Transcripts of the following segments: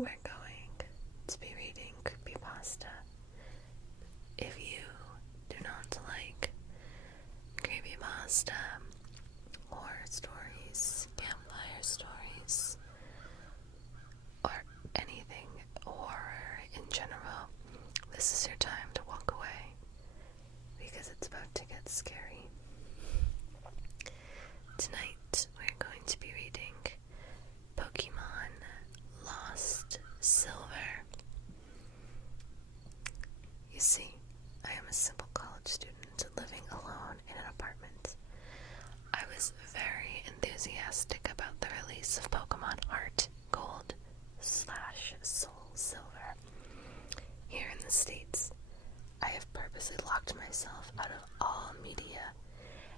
we're going to be reading Creepypasta. If you do not like Creepypasta, horror stories, campfire stories, or anything horror in general, this is your time to walk away, because it's about to get scary. Tonight, we're going to be reading Pokemon Lost Silver. You see, I am a simple college student living alone in an apartment. I was very enthusiastic about the release of Pokemon Heart Gold / Soul Silver. Here in the States, I have purposely locked myself out of all media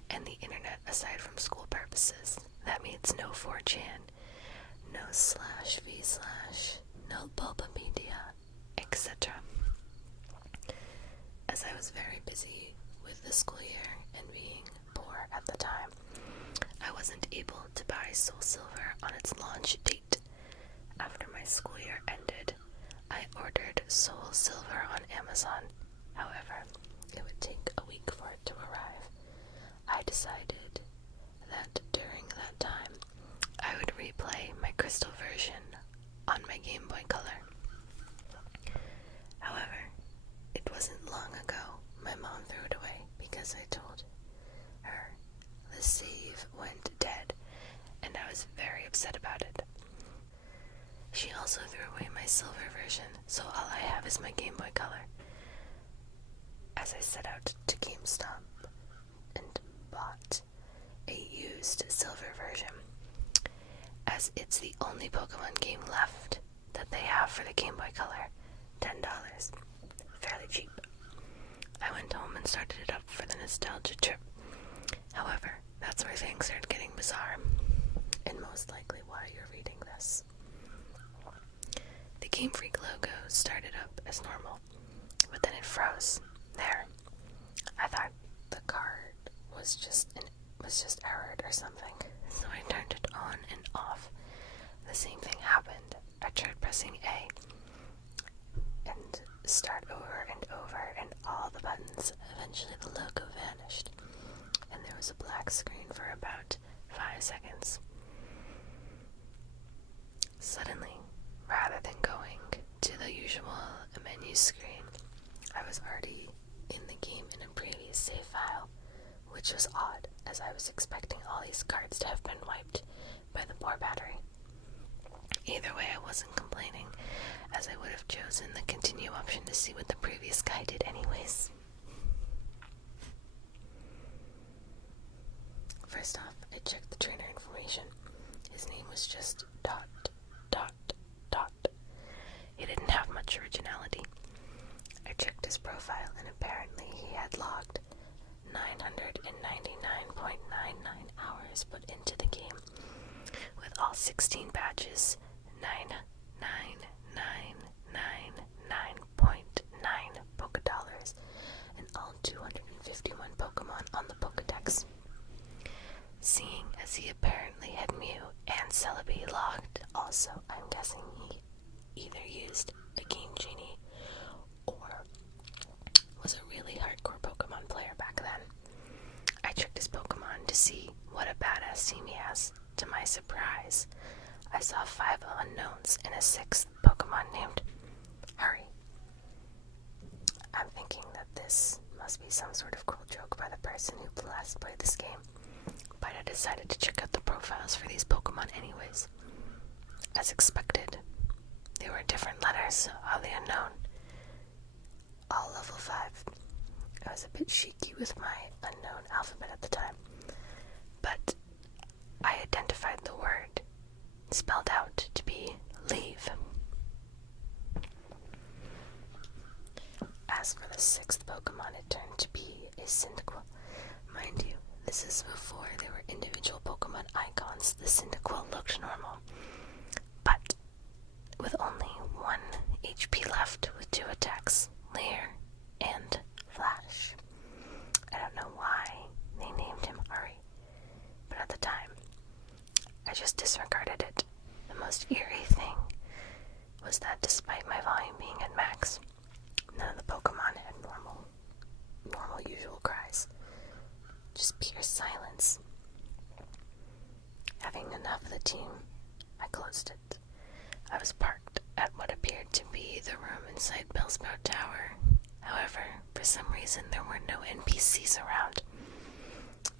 and the internet aside from school purposes. That means no 4chan, no /v/, no Bulbapedia, etc. As I was very busy with the school year and being poor at the time, I wasn't able to buy Soul Silver on its launch date. After my school year ended, I ordered Soul Silver on Amazon. However, it would take a week for it to arrive. I decided that during that time, I would replay my crystal version on my Game Boy Color. However, it wasn't long ago my mom threw it away because I told her the save went dead, and I was very upset about it. She also threw away my silver version, so all I have is my Game Boy Color. As I set out to GameStop and bought a used silver version, as it's the only Pokemon game left that they have for the Game Boy Color, $10, fairly cheap. I went home and started it up for the nostalgia trip. However, that's where things started getting bizarre, and most likely why you're reading this. The Game Freak logo started up as normal, but then it froze. There. I thought the card was just errored or something, so I turned it on and off. The same thing happened. I tried pressing A and start over and over, and all the buttons. Eventually the logo vanished, and there was a black screen for about 5 seconds. Suddenly, rather than going to the usual menu screen, I was already in the game in a previous save file, which was odd, as I was expecting all these cards to have been wiped by the poor battery. Either way, I wasn't complaining, as I would have chosen the continue option to see what the previous guy did anyways. First off, I checked the trainer information. His name was just ... He didn't have much originality. I checked his profile, and apparently he had logged 999.99 hours put into the game, with all 16 badges, 99999.9 Pokedollars, and all 251 Pokemon on the Pokedex. Seeing as he apparently had Mew and Celebi logged also, I'm guessing he either used a Game Genie or was a really hardcore Pokemon player back then. I checked his Pokemon to see what a badass team he has. To my surprise, I saw 5 unknowns and a 6th Pokemon named Hurry. I'm thinking that this must be some sort of cruel joke by the person who last played this game, but I decided to check out the profiles for these Pokemon anyways. As expected, they were different letters of the unknown, all level 5. I was a bit shaky with my unknown alphabet at the time, but I identified the word spelled out to be leave. As for the 6th Pokemon, it turned to be a Cyndaquil. Mind you, this is before there were individual Pokemon icons. The Cyndaquil looked normal, but with only 1 HP left with 2 attacks, Leer and Flash. I don't know why they named him Hurry, but at the time, I just disregarded it. The most eerie thing was that despite my volume being at max, none of the Pokemon had normal usual cries. Just pure silence. Having enough of the team, I closed it. I was parked at what appeared to be the room inside Bellsprout Tower. However, for some reason there were no NPCs around.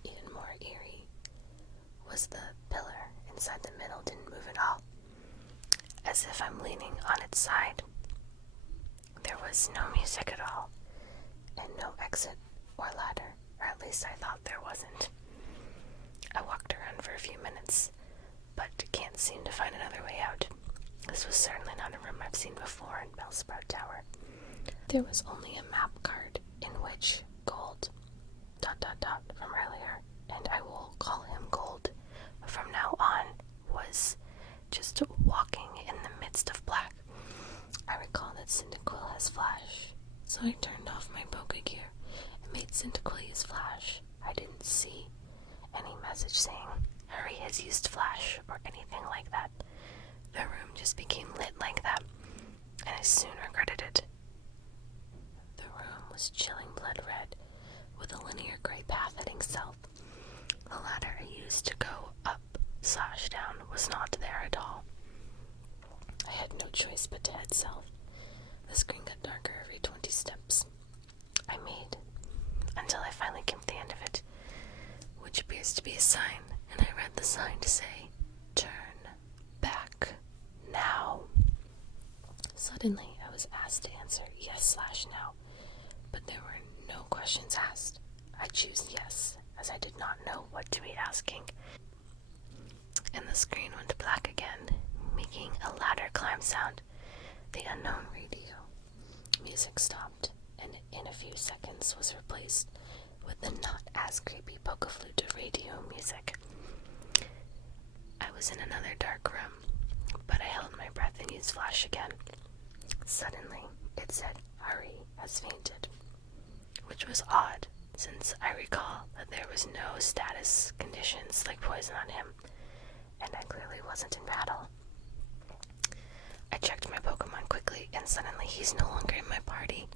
Even more eerie was the pillar inside the middle didn't move at all, as if I'm leaning on its side. There was no music at all, and no exit or ladder, or at least I thought there wasn't. I walked around for a few minutes, but can't seem to find another way out. This was certainly not a room I've seen before in Bellsprout Tower. There was only a map card in which Gold ... from earlier, and I will call him Gold from now on, was just walking in the midst of black. I recall that Cyndaquil has flash, so I turned off my Pokegear and made Cyndaquil use flash. I didn't see any message saying, "Hurry has used flash," or anything like that. The room just became lit like that, and I soon regretted it. The room was chilling blood red, with a linear gray path heading south. The ladder I used to go up/down was not there at all. I had no choice but to head south. The screen got darker every 20 steps I made, until I finally came to the end of it, which appears to be a sign, and I read the sign to say, "Turn back now." Suddenly, I was asked to answer yes/no, but there were no questions asked. I choose yes, as I did not know what to be asking. And the screen went black again, making a ladder climb sound. The unknown radio. Music stopped, and in a few seconds was replaced with the not as creepy Pokeflute radio music. I was in another dark room, but I held my breath and used flash again. Suddenly, it said, "Hurry has fainted," which was odd, since I recall that there was no status conditions like poison on him, and I clearly wasn't in battle. I checked my Pokemon quickly, and suddenly he's no longer in my party.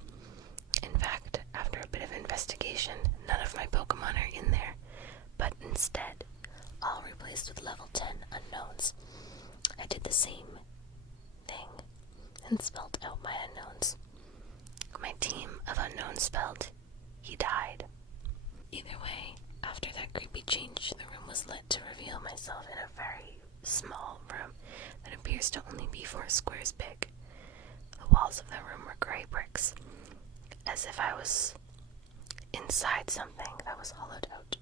In fact, after a bit of investigation, none of my Pokemon are in there, but instead, all replaced with level 10 unknowns. I did the same thing, and spelled out my unknowns. My team of unknowns spelled, "He died." Either way, after that creepy change, the room was lit to reveal myself in a very small room that appears to only be 4 squares big. The walls of the room were gray bricks, as if I was inside something that was hollowed out.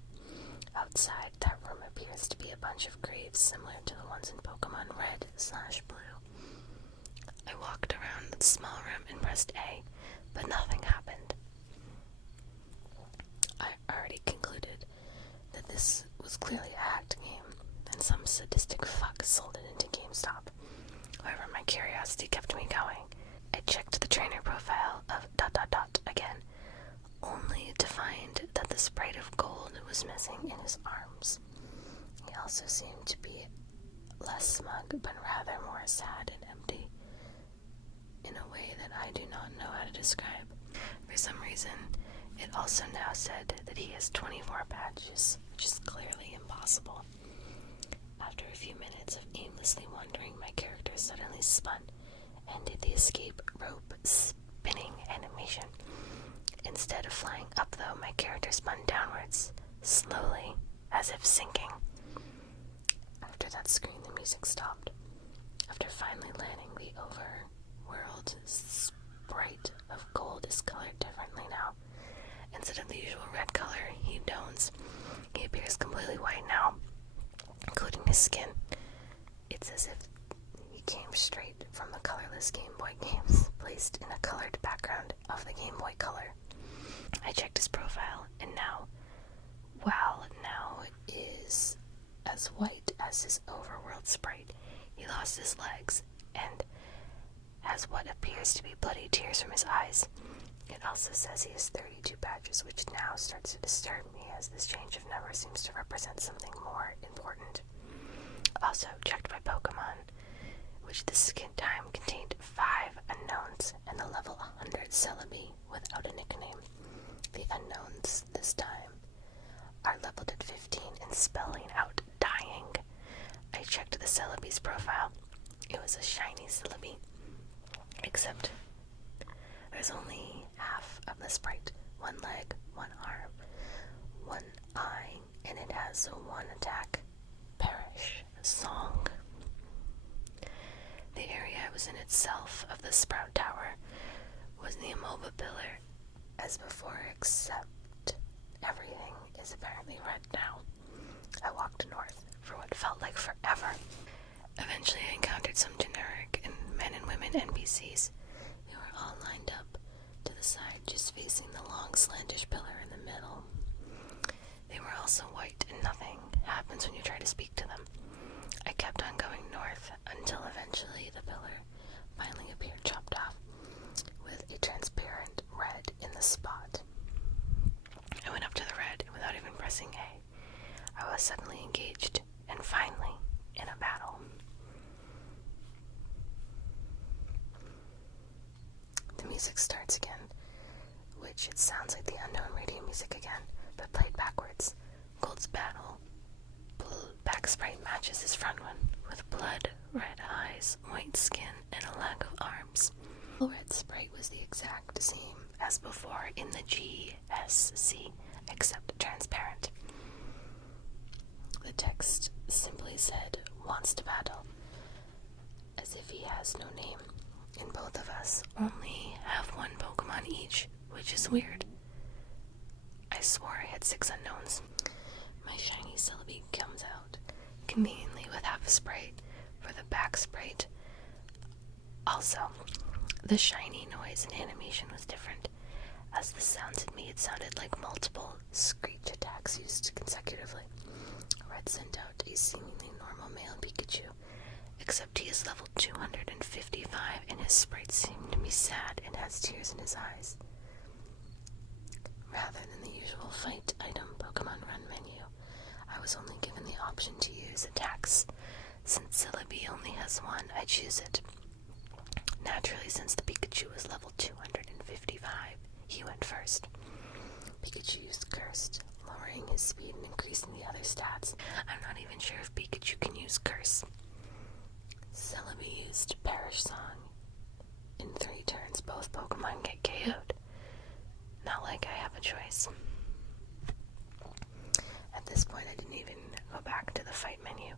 Outside that room appears to be a bunch of graves similar to the ones in Pokemon Red/Blue. I walked around the small room and pressed A, but nothing happened. I already concluded that this was clearly a hacked game, and some sadistic fuck sold it into GameStop. However, my curiosity kept me going. I checked the trainer profile of ... again, only to find that the sprite of Gold was missing in his arms. He also seemed to be less smug, but rather more sad and empty, in a way that I do not know how to describe. For some reason, it also now said that he has 24 badges, which is clearly impossible. After a few minutes of aimlessly wandering, my character suddenly spun and did the escape rope spinning animation. Instead of flying up, though, my character spun downwards, slowly, as if sinking. After that screen, the music stopped. After finally landing, the overworld sprite of Gold is colored differently now. Instead of the usual red color he dons, he appears completely white now, including his skin. It's as if he came straight from the colorless Game Boy games, placed in a colored background of the Game Boy Color. I checked his profile, and now is as white as his overworld sprite. He lost his legs, and has what appears to be bloody tears from his eyes. It also says he has 32 badges, which now starts to disturb me, as this change of number seems to represent something more important. Also checked my Pokemon, which this time contained favorite Celebi without a nickname. The unknowns this time are leveled at 15 and spelling out dying. I checked the Celebi's profile. It was a shiny Celebi, except there's only half of the sprite. One leg, one arm, one eye, and it has a one attack perish song. The area I was in itself of the Sprout Tower was the Immobile Pillar as before, except everything is apparently red now. I walked north for what felt like forever. Eventually I encountered some generic men and women NPCs. They were all lined up to the side, just facing the long slantish pillar in the middle. They were also white, and nothing happens when you try to speak to them. I kept on going north until eventually the pillar finally appeared chopped off with a transparent red in the spot. I went up to the red without even pressing A. I was suddenly engaged, and finally, in a battle. The music starts again, which it sounds like the unknown radio music again, but played backwards. Gold's battle back sprite matches his front one, with blood, red eyes, white skin, and a lack of arms. The red sprite was the exact same as before in the GSC, except transparent. The text simply said, "Wants to battle," as if he has no name. And both of us only have one Pokemon each, which is weird. I swore I had 6 unknowns. My shiny Celebi comes out, conveniently with half a sprite for the back sprite. Also, the shiny noise and animation was different. As the sounds it made sounded like multiple screech attacks used consecutively. Red sent out a seemingly normal male Pikachu, except he is level 255 and his sprite seemed to be sad and has tears in his eyes. Rather than the usual fight item Pokemon Run menu, I was only given the option to use attacks. Since Celebi only has one, I choose it. Naturally, since the Pikachu was level 255, he went first. Pikachu used Cursed, lowering his speed and increasing the other stats. I'm not even sure if Pikachu can use Curse. Celebi used Perish Song. In 3 turns, both Pokemon get KO'd. Not like I have a choice. At this point, I didn't even go back to the fight menu,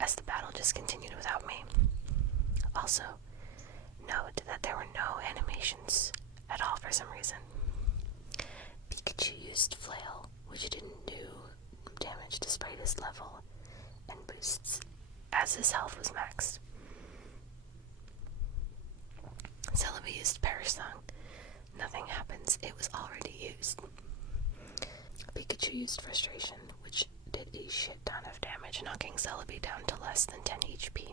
as the battle just continued without me. Also, note that there were no animations at all for some reason. Pikachu used Flail, which didn't do damage despite his level, and boosts as his health was maxed. Celebi used Perish Song. Nothing happens, it was already used. Pikachu used Frustration, which did a shit ton of damage, knocking Celebi down to less than 10 HP.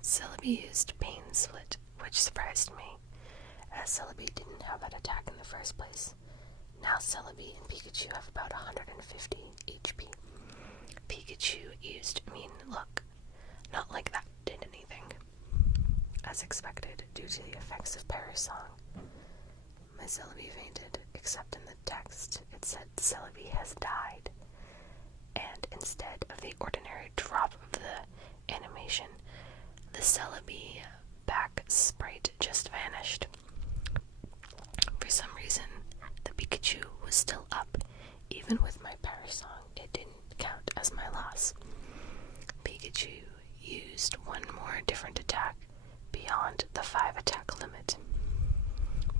Celebi used Pain Split, which surprised me, as Celebi didn't have that attack in the first place. Now Celebi and Pikachu have about 150 HP. Pikachu used Mean Look. Not like that did anything. As expected, due to the effects of Perish Song. My Celebi fainted, except in the text it said Celebi has died. And instead of the ordinary drop of the animation, the Celebi back sprite just vanished. For some reason, the Pikachu was still up. Even with my Perish Song, it didn't count as my loss. Pikachu used one more different attack beyond the 5 attack limit.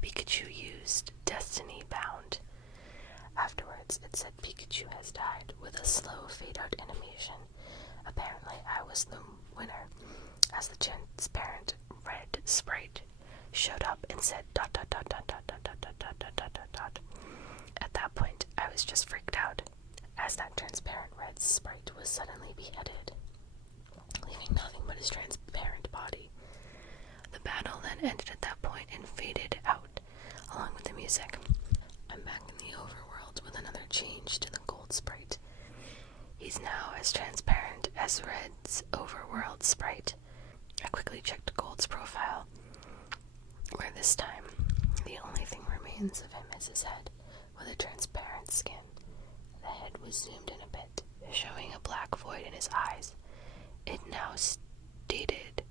Pikachu used Destiny Bound. Afterwards, it said Pikachu has died with a slow fade-out animation. Apparently, I was the winner, as the transparent red sprite showed up and said ... At that point, I was just freaked out, as that transparent red sprite was suddenly beheaded, leaving nothing but his transparent body. The battle then ended at that point and faded out, along with the music. I'm back in the overworld with another change to the gold sprite. He's now as transparent as Red's overworld sprite. I quickly checked Gold's profile, where this time hints of him as his head, with a transparent skin. The head was zoomed in a bit, showing a black void in his eyes. It now stated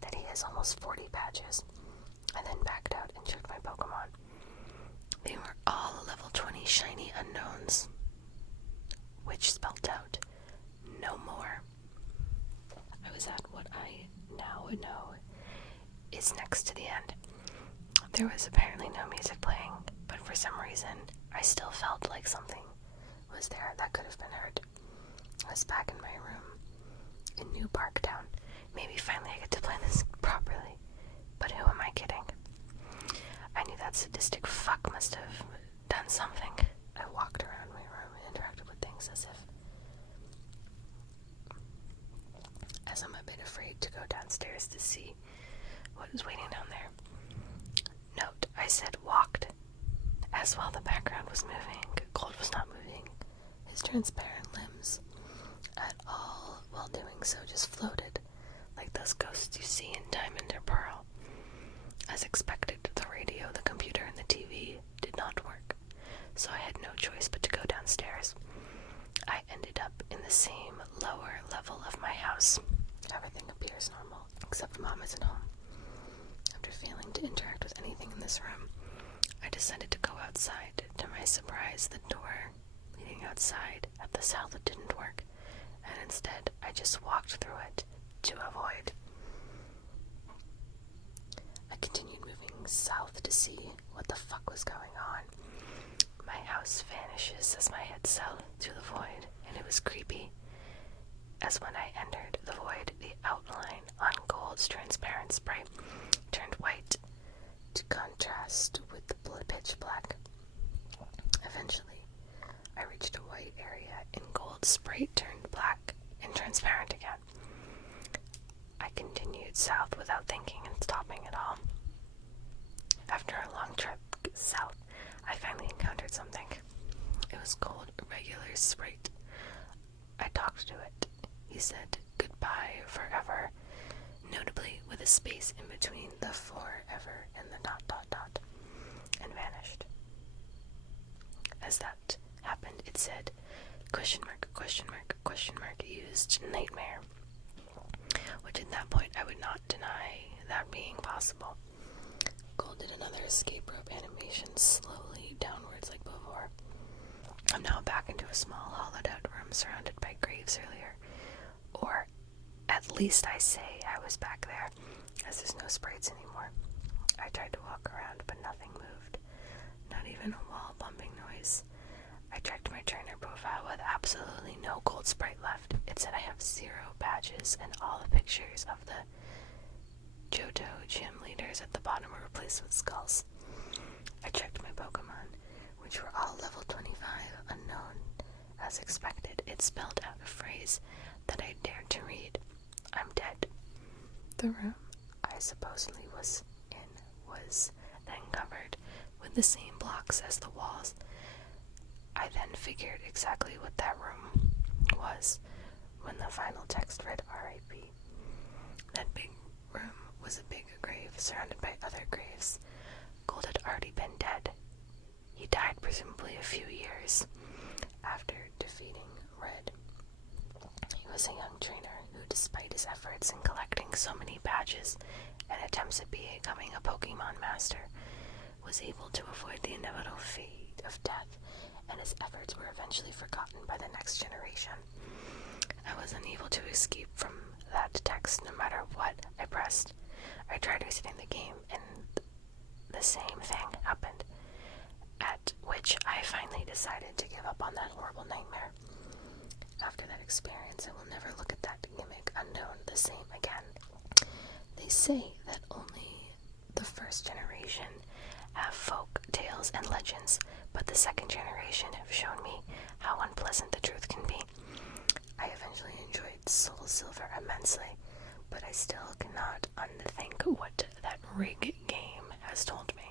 that he has almost 40 badges. I then backed out and checked my Pokemon. They were all level 20 shiny unknowns, which spelled out no more. I was at what I now know is next to the end. There was apparently no music playing, but for some reason, I still felt like something was there that could have been heard. I was back in my room in New Parktown. Maybe finally I get to play this properly. But who am I kidding? I knew that sadistic fuck must have done something. I walked around my room and interacted with things as I'm a bit afraid to go downstairs to see what was waiting down there. Note, I said walked, as while the background was moving, Gold was not moving his transparent limbs at all while doing so, just floated, like those ghosts you see in Diamond or Pearl. As expected, the radio, the computer, and the TV did not work, so I had no choice but to go downstairs. I ended up in the same lower level of my house. Everything appears normal, except Mom isn't home. After failing to interact with anything in this room, I decided to go outside. To my surprise, the door leading outside at the south didn't work, and instead I just walked through it to avoid. I continued moving south to see what the fuck was going on. My house vanishes as my head south to the void, and it was creepy, as when I entered the void, the outline on Gold's transparent sprite turned white to contrast with the pitch black. Eventually, I reached a white area, and Gold's sprite turned black and transparent again. I continued south without thinking and stopping at all. After a long trip south, I finally encountered something. It was Gold, a regular sprite. I talked to it. He said goodbye forever, notably with a space in between the forever and the ... and vanished. As that happened, it said question mark, used nightmare, which at that point I would not deny that being possible. Gold did another escape rope animation slowly downwards like before. I'm now back into a small hollowed out room surrounded by graves earlier, or at least I say I was back there, as there's no sprites anymore. I tried to walk around, but nothing moved, not even a wall bumping noise. I checked my trainer profile with absolutely no Gold sprite left. It said I have 0 badges, and all the pictures of the Johto gym leaders at the bottom were replaced with skulls. I checked my Pokemon, which were all level 25 unknown. As expected, it spelled out a phrase that I dared to read. I'm dead. The room I supposedly was in was then covered with the same blocks as the walls. I then figured exactly what that room was when the final text read R.I.P. That big room was a big grave surrounded by other graves. Gold had already been dead. He died presumably a few years after defeating Red. He was a young trainer who, despite his efforts in collecting so many badges and attempts at becoming a Pokemon master, was able to avoid the inevitable fate of death, and his efforts were eventually forgotten by the next generation. I was unable to escape from that text no matter what I pressed. I tried resetting the game, and the same thing happened, at which I finally decided to give up on that horrible nightmare. After that experience, I will never look at that gimmick unknown the same again. They say that only the first generation have folk tales and legends, but the second generation have shown me how unpleasant the truth can be. I eventually enjoyed Soul Silver immensely, but I still cannot unthink what that rig game has told me.